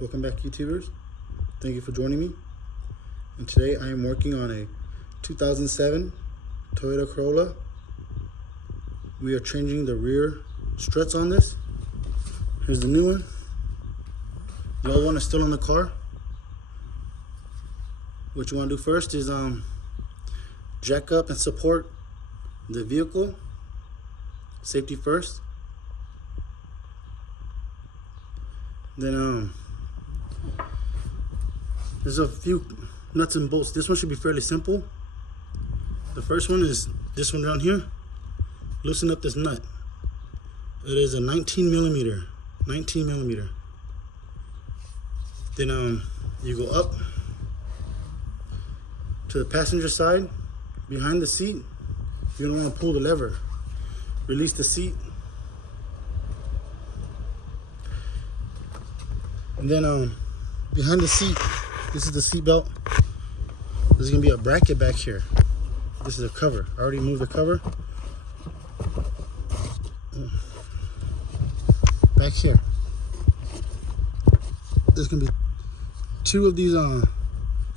Welcome back, YouTubers. Thank you for joining me. And today I am working on a 2007 Toyota Corolla. We are changing the rear struts on this. Here's the new one. The old one is still on the car. What you want to do first is jack up and support the vehicle. Safety first. Then there's a few nuts and bolts. This one should be fairly simple. The first one is this one down here. Loosen up this nut. It is a 19 millimeter. Then you go up to the passenger side behind the seat. You don't want to pull the lever. Release the seat. And then behind the seat, this is the seat belt. There's gonna be a bracket back here. This is a cover. I already moved the cover. Back here. There's gonna be two of these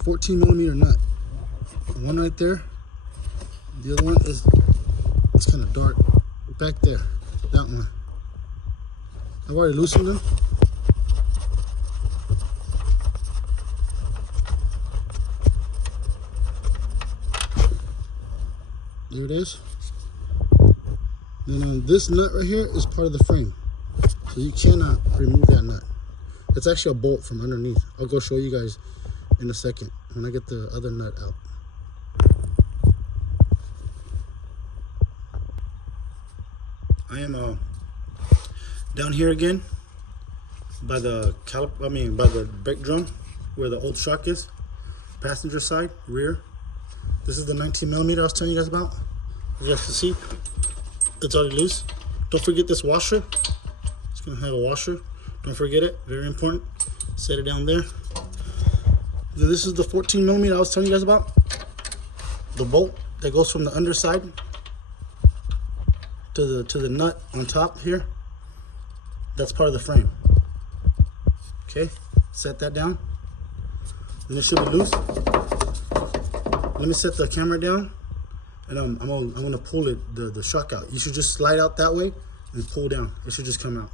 14 millimeter nut. One right there. The other one is, it's kind of dark. Back there. That one. I've already loosened them. There it is. Then this nut right here is part of the frame, so you cannot remove that nut. It's actually a bolt from underneath. I'll go show you guys in a second when I get the other nut out. I am down here again by the by the brake drum where the old shock is. Passenger side, rear. This is the 19 millimeter I was telling you guys about. You guys can see it's already loose. Don't forget this washer. It's gonna have a washer. Don't forget it, very important. Set it down there. Then this is the 14 millimeter I was telling you guys about. The bolt that goes from the underside to the nut on top here. That's part of the frame. Okay, set that down. Then it should be loose. Let me set the camera down, and I'm gonna pull the shock out. You should just slide out that way and pull down. It should just come out.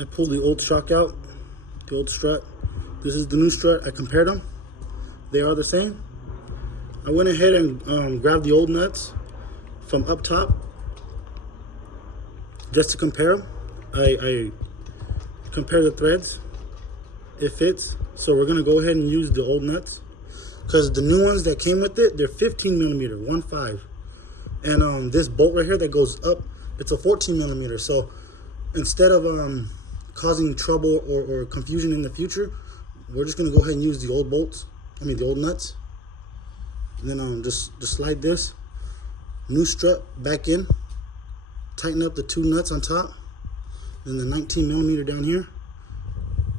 I pulled the old shock out, the old strut. This is the new strut. I compared them. They are the same. I went ahead and grabbed the old nuts from up top just to compare them. I compare the threads. It fits. So we're gonna go ahead and use the old nuts, because the new ones that came with it, they're 15 millimeter, 1.5. And this bolt right here that goes up, it's a 14 millimeter. So instead of causing trouble or confusion in the future, we're just gonna go ahead and use the old bolts. The old nuts. And then just slide this new strut back in. Tighten up the two nuts on top. Then the 19 millimeter down here.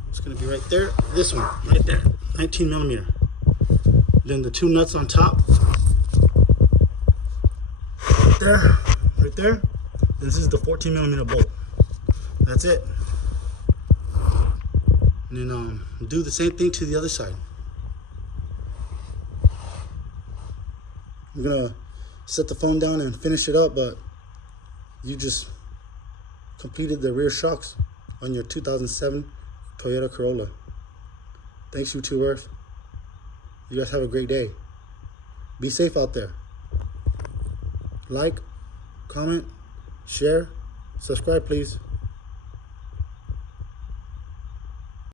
It's gonna be right there. This one, right there, 19 millimeter. Then the two nuts on top. Right there. This is the 14 millimeter bolt. That's it. And then do the same thing to the other side. I'm gonna set the phone down and finish it up, but you just completed the rear shocks on your 2007 Toyota Corolla. Thanks, YouTubers. You guys have a great day. Be safe out there. Like, comment, share, subscribe, please.